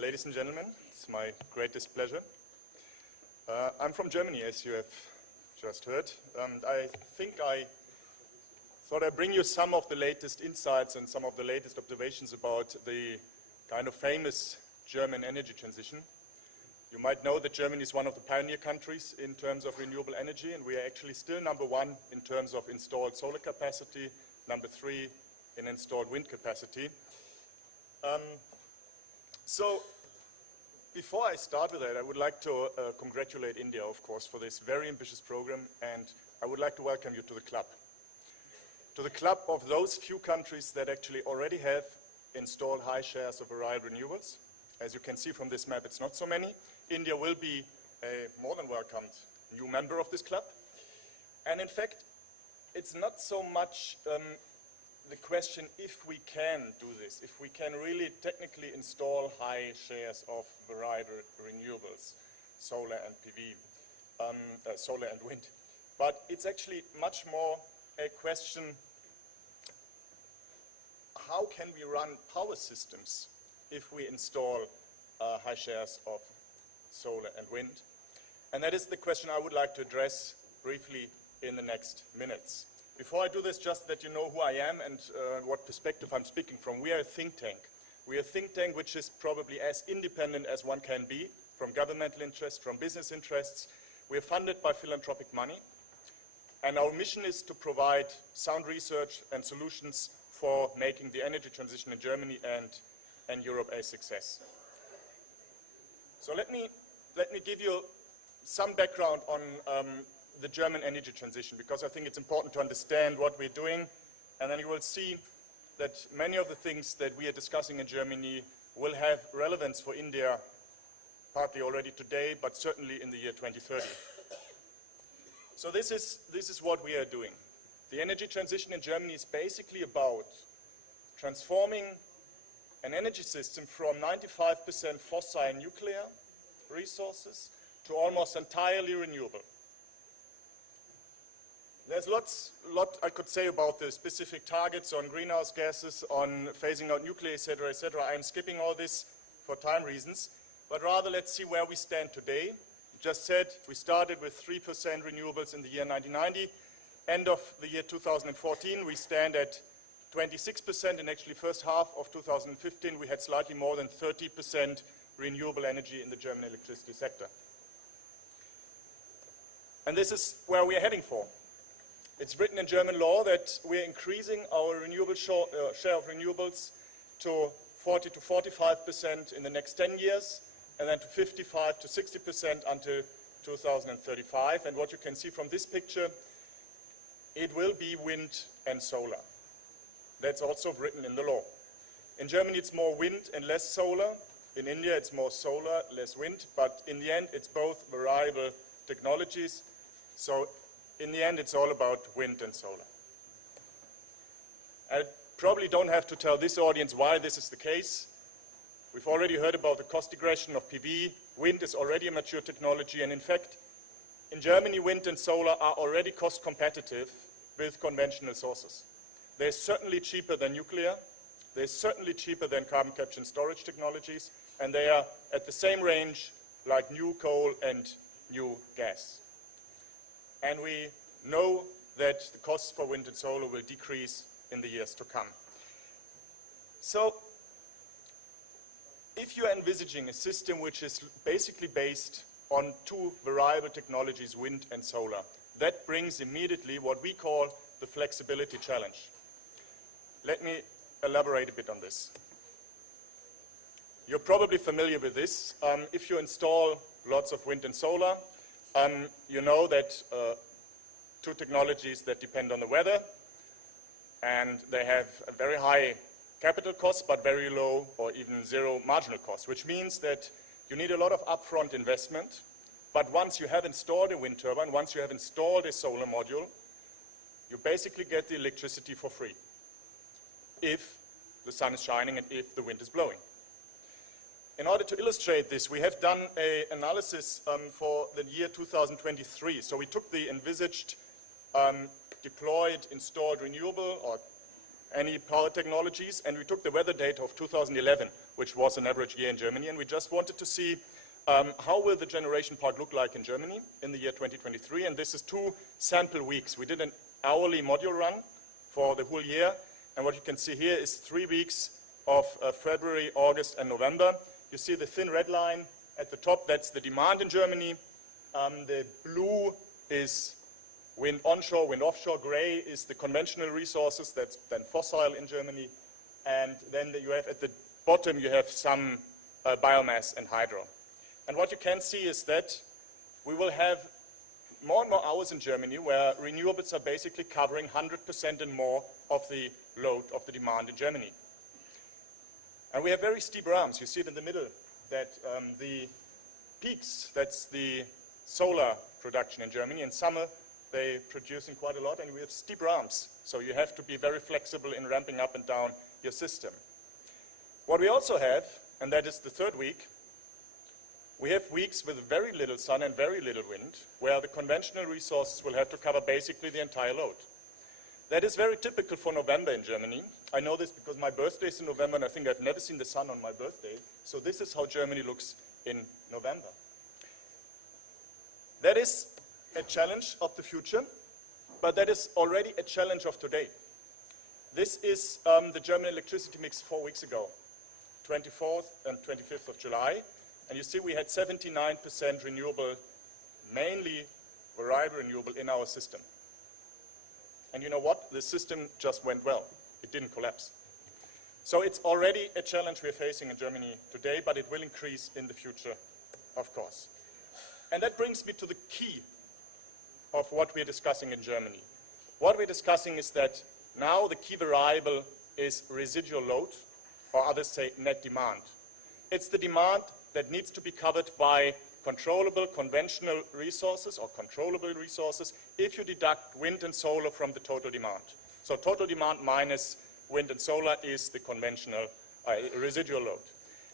Ladies and gentlemen, it's my greatest pleasure. I'm from Germany, as you have just heard. I think I thought I'd bring you some of the latest insights and some of the latest observations about the kind of famous German energy transition. You might know that Germany is one of the pioneer countries in terms of renewable energy, and we are actually still number one in terms of installed solar capacity, number three in installed wind capacity. So, before I start with that, I would like to congratulate India, of course, for this very ambitious program, and I would like to welcome you to the club. To the club of those few countries that actually already have installed high shares of variable renewables. As you can see from this map, it's not so many. India will be a more than welcomed new member of this club. And in fact, it's not so much the question if we can do this, if we can really technically install high shares of variable renewables, solar and PV, solar and wind. But it's actually much more a question, how can we run power systems if we install high shares of solar and wind? And that is the question I would like to address briefly in the next minutes. Before I do this, just that you know who I am and what perspective I'm speaking from. We are a think tank. We are a think tank which is probably as independent as one can be from governmental interests, from business interests. We are funded by philanthropic money. And our mission is to provide sound research and solutions for making the energy transition in Germany and Europe a success. So let me give you some background on the German energy transition, because I think it's important to understand what we're doing, and then you will see that many of the things that we are discussing in Germany will have relevance for India, partly already today, but certainly in the year 2030. So this is what we are doing. The energy transition in Germany is basically about transforming an energy system from 95% fossil nuclear resources to almost entirely renewable. There's lot I could say about the specific targets on greenhouse gases, on phasing out nuclear, etc., etc. I'm skipping all this for time reasons, but rather let's see where we stand today. Just said we started with 3% renewables in the year 1990. End of the year 2014, we stand at 26%, and actually first half of 2015, we had slightly more than 30% renewable energy in the German electricity sector. And this is where we are heading for. It's written in German law that we're increasing our renewable share of renewables to 40 to 45% in the next 10 years, and then to 55 to 60% until 2035. And what you can see from this picture, it will be wind and solar. That's also written in the law. In Germany, it's more wind and less solar. In India, it's more solar, less wind. But in the end, it's both variable technologies. So in the end, it's all about wind and solar. I probably don't have to tell this audience why this is the case. We've already heard about the cost regression of PV. Wind is already a mature technology, and in fact, in Germany, wind and solar are already cost competitive with conventional sources. They're certainly cheaper than nuclear, they're certainly cheaper than carbon capture and storage technologies, and they are at the same range like new coal and new gas. And we know that the costs for wind and solar will decrease in the years to come. So, if you are envisaging a system which is basically based on two variable technologies, wind and solar, that brings immediately what we call the flexibility challenge. Let me elaborate a bit on this. You're probably familiar with this. If you install lots of wind and solar, you know that two technologies that depend on the weather, and they have a very high capital cost, but very low or even zero marginal cost, which means that you need a lot of upfront investment. But once you have installed a wind turbine, once you have installed a solar module, you basically get the electricity for free if the sun is shining and if the wind is blowing. In order to illustrate this, we have done an analysis for the year 2023. So we took the envisaged deployed, installed renewable or any power technologies, and we took the weather data of 2011, which was an average year in Germany, and we just wanted to see how will the generation part look like in Germany in the year 2023, and this is 2 sample weeks. We did an hourly module run for the whole year, and what you can see here is 3 weeks of February, August, and November. You see the thin red line at the top, that's the demand in Germany. The blue is wind onshore, wind offshore. Gray is the conventional resources, that's then fossil in Germany. And then you have at the bottom, you have some biomass and hydro. And what you can see is that we will have more and more hours in Germany where renewables are basically covering 100% and more of the load of the demand in Germany. And we have very steep ramps. You see it in the middle, that the peaks, that's the solar production in Germany. In summer, they're producing quite a lot, and we have steep ramps. So you have to be very flexible in ramping up and down your system. What we also have, and that is the third week, we have weeks with very little sun and very little wind, where the conventional resources will have to cover basically the entire load. That is very typical for November in Germany. I know this because my birthday is in November, and I think I've never seen the sun on my birthday. So this is how Germany looks in November. That is a challenge of the future, but that is already a challenge of today. This is the German electricity mix 4 weeks ago, 24th and 25th of July. And you see we had 79% renewable, mainly variable renewable in our system. And you know what? The system just went well. It didn't collapse. So it's already a challenge we're facing in Germany today, but it will increase in the future, of course. And that brings me to the key of what we're discussing in Germany. What we're discussing is that now the key variable is residual load, or others say net demand. It's the demand that needs to be covered by controllable conventional resources or controllable resources if you deduct wind and solar from the total demand. So total demand minus wind and solar is the conventional residual load.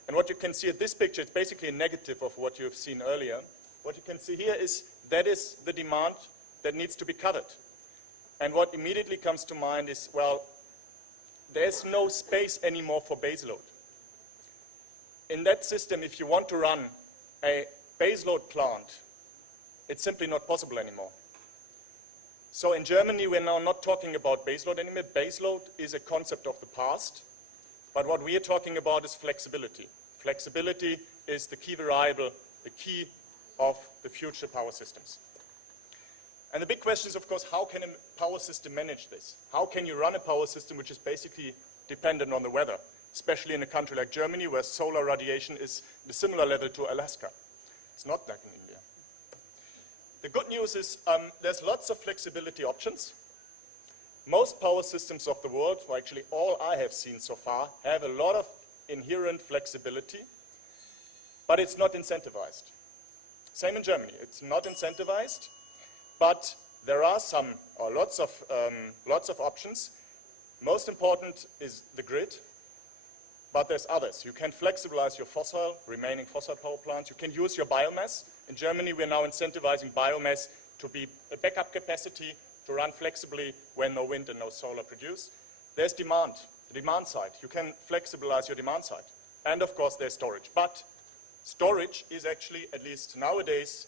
And what you can see at this picture, it's basically a negative of what you've seen earlier. What you can see here is that is the demand that needs to be covered. And what immediately comes to mind is, well, there's no space anymore for baseload. In that system, if you want to run a baseload plant, it's simply not possible anymore. So in Germany, we're now not talking about baseload anymore. Baseload is a concept of the past, but what we are talking about is flexibility. Flexibility is the key variable, the key of the future power systems. And the big question is, of course, how can a power system manage this? How can you run a power system which is basically dependent on the weather, especially in a country like Germany where solar radiation is at a similar level to Alaska? It's not like in India. The good news is there's lots of flexibility options. Most power systems of the world, or actually all I have seen so far, have a lot of inherent flexibility, but it's not incentivized. Same in Germany, it's not incentivized, but there are some, or lots of options. Most important is the grid, but there's others. You can flexibilize your remaining fossil power plants. You can use your biomass. In Germany, we're now incentivizing biomass to be a backup capacity to run flexibly when no wind and no solar produce. There's demand, the demand side. You can flexibilize your demand side. And of course, there's storage. But storage is actually, at least nowadays,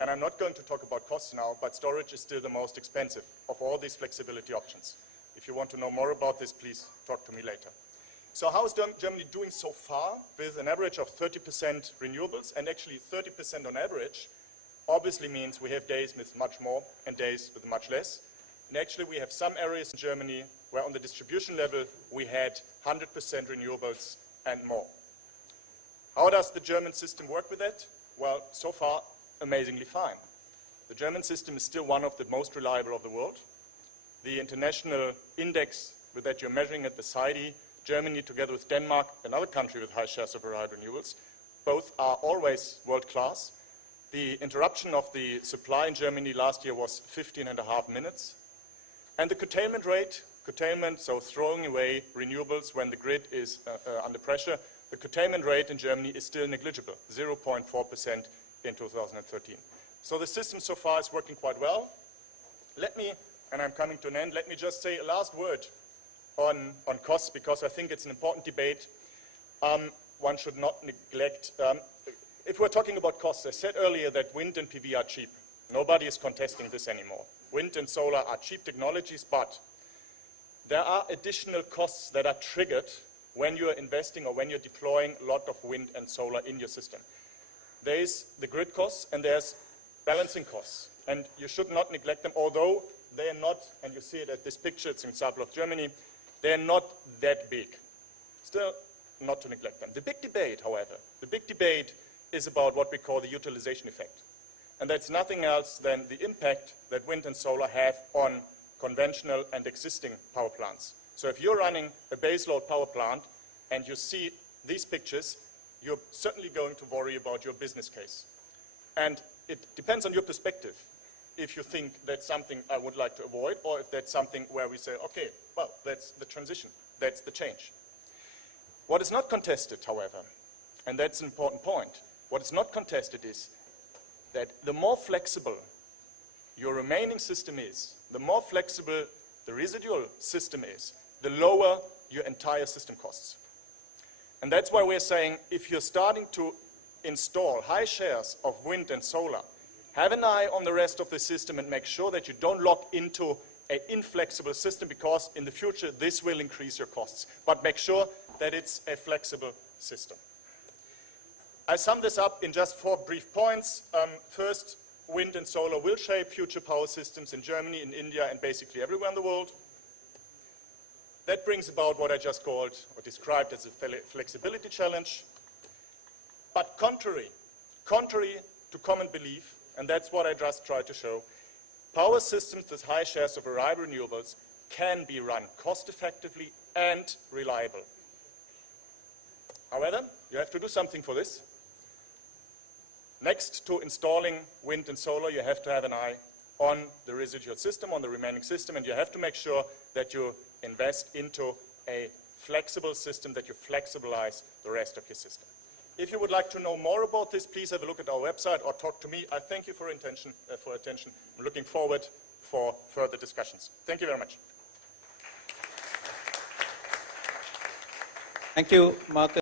and I'm not going to talk about costs now, but storage is still the most expensive of all these flexibility options. If you want to know more about this, please talk to me later. So how is Germany doing so far with an average of 30% renewables, and actually 30% on average obviously means we have days with much more and days with much less. And actually we have some areas in Germany where on the distribution level we had 100% renewables and more. How does the German system work with that? Well, so far, amazingly fine. The German system is still one of the most reliable of the world. The international index with that you're measuring at the SAIDI, Germany together with Denmark, another country with high shares of variable renewables, both are always world-class. The interruption of the supply in Germany last year was 15.5 minutes. And the curtailment rate, so throwing away renewables when the grid is under pressure, the curtailment rate in Germany is still negligible, 0.4% in 2013. So the system so far is working quite well. Let me, and I'm coming to an end, let me just say a last word on costs because I think it's an important debate. One should not neglect, if we're talking about costs, I said earlier that wind and PV are cheap. Nobody is contesting this anymore. Wind and solar are cheap technologies, but there are additional costs that are triggered when you're investing or when you're deploying a lot of wind and solar in your system. There's the grid costs and there's balancing costs. And you should not neglect them, although they are not, and you see it at this picture, it's an example of Germany, they're not that big. Still, not to neglect them. The big debate, however, the big debate is about what we call the utilization effect. And that's nothing else than the impact that wind and solar have on conventional and existing power plants. So if you're running a baseload power plant and you see these pictures, you're certainly going to worry about your business case. And it depends on your perspective. If you think that's something I would like to avoid, or if that's something where we say, okay, well, that's the transition, that's the change. What is not contested, however, and that's an important point, what is not contested is that the more flexible your remaining system is, the more flexible the residual system is, the lower your entire system costs. And that's why we're saying if you're starting to install high shares of wind and solar, have an eye on the rest of the system and make sure that you don't lock into an inflexible system, because in the future this will increase your costs. But make sure that it's a flexible system. I sum this up in just 4 brief points. First, wind and solar will shape future power systems in Germany, in India, and basically everywhere in the world. That brings about what I just called or described as a flexibility challenge. But contrary to common belief, and that's what I just tried to show, power systems with high shares of reliable renewables can be run cost-effectively and reliable. However, you have to do something for this. Next to installing wind and solar, you have to have an eye on the residual system, on the remaining system, and you have to make sure that you invest into a flexible system, that you flexibilize the rest of your system. If you would like to know more about this, please have a look at our website or talk to me. I thank you for attention. I'm looking forward for further discussions. Thank you very much. Thank you, Markus.